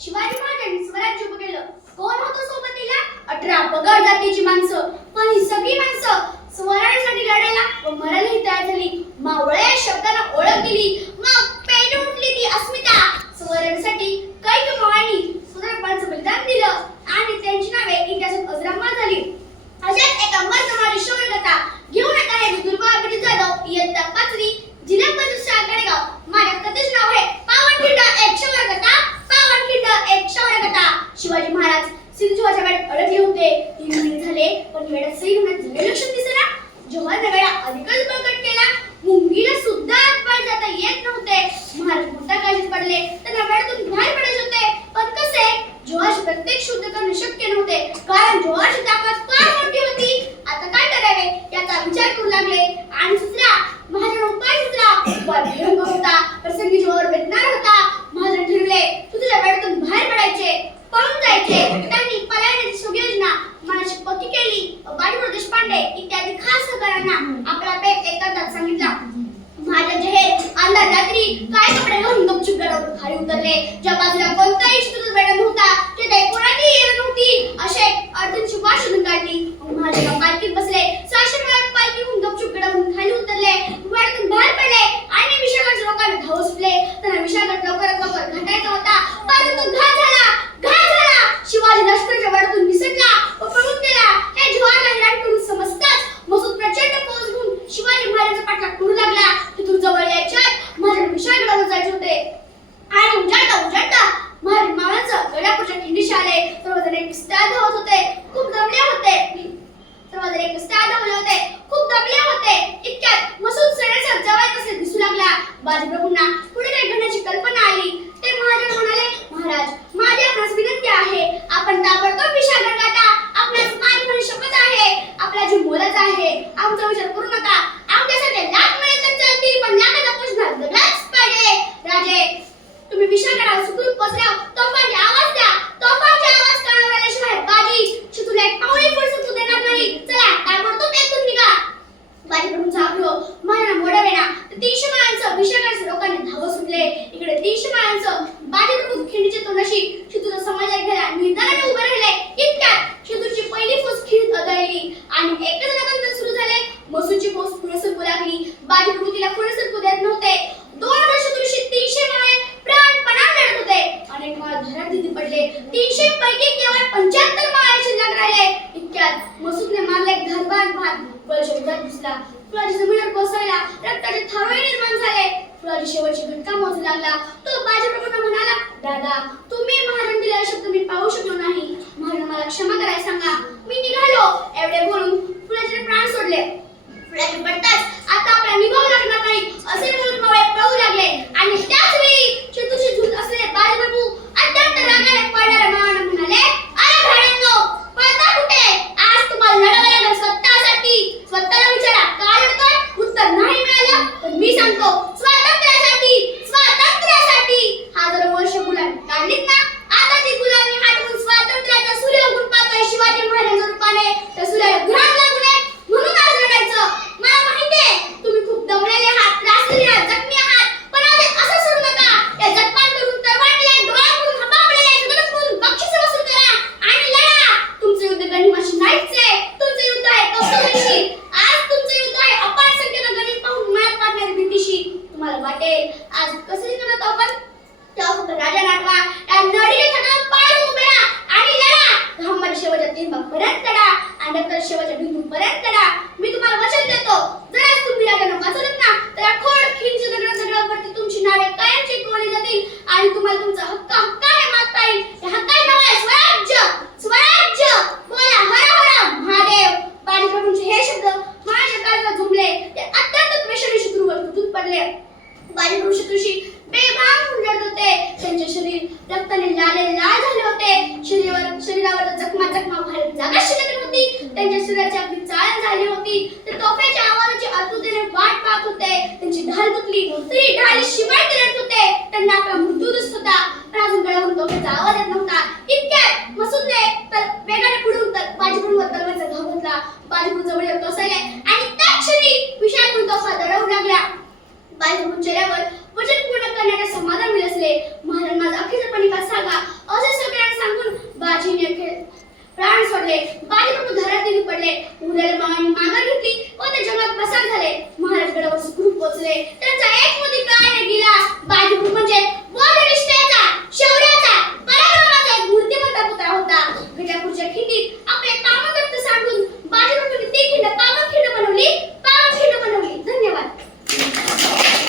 शिवाजी महाराजांनी स्वराज्य उभं केलं कोण होतं सोबतीला? अठरा पगड जातीची माणसं. पण ही सगळी माणसं स्वराज्यासाठी लढायला व मरायला तयार झाली. मावळे शिवाजी महाराज सिंधुवाच्या अडकले होते. तीन झाले पण वेळात सही होण्यात दिले लक्षात दिसेना. जेव्हा त्या वेळा अधिकच बळकट केला मुंगीला सुद्धा Ela contexto బాధ ప్రభు నా फुलाची जमिनीवर कोसळला रक्ताचे थांबे निर्माण झाले. फुलाची शेवटची घटका मोजू लागला. तो बाजीप्रमाणे म्हणाला दादा तुम्ही महाराज दिलेला शब्द मी पाहू शकलो नाही. म्हणून मला क्षमा करायला सांगा. मी निघालो. एवढे बोलून फुलाचे प्राण सोडले. फुलाचे पडताच आता आपला निभाव लागणार नाही असे म्हणून पळू लागले. आणि त्याच वेळी चतुर्शी tiempo मला वाटेल आज कसे करत आपण? फक्त राजा नाटवा त्या नडीने खाना पाय उभ्या. आणि लढा. घामर शेवटच्या थेंबापर्यंत लढा आणि नंतर शेवटच्या बिंदूपर्यंत लढा मी तुम्हाला वचन देतो. जर तुम्ही राजांना वाचलत ना तर या खोड खिंच नगरा दगडावरती तुमची नावे कायम चिकवली जातील. आणि तुम्हाला तुमचा हक्क हक्काने मागता येईल. हे हक्काने नव्हे पडले. बालकृष्ण ऋषी बेभान हुंजत होते. त्यांचे शरीर रक्ताने लाल लाल झाले होते. शरीरावर शरीरावर जखमा जखमा व्हायला जागा शिल्लक होती त्यांच्या सूर्याची अगदी चाळ झाली होती. ते तोफ्याच्या आवाजाची आतुरतेने वाट पाहत होते. त्यांची ढाल दुखली तरी ढाल शिवाय तिरत होते. त्यांना आपला मृत्यू दिसत होता. पण अजून गळ्यावरून तोफ्याचा आवाज येत नव्हता. पांढरपूर चेहऱ्यावर वचन पूर्ण करण्याचे समाधान मिळसले महाराज माझा अखेरपणे का सांगा. असे सगळ्यांना सांगून बाजीने प्राण सोडले. बाजी प्रभू धरात पडले.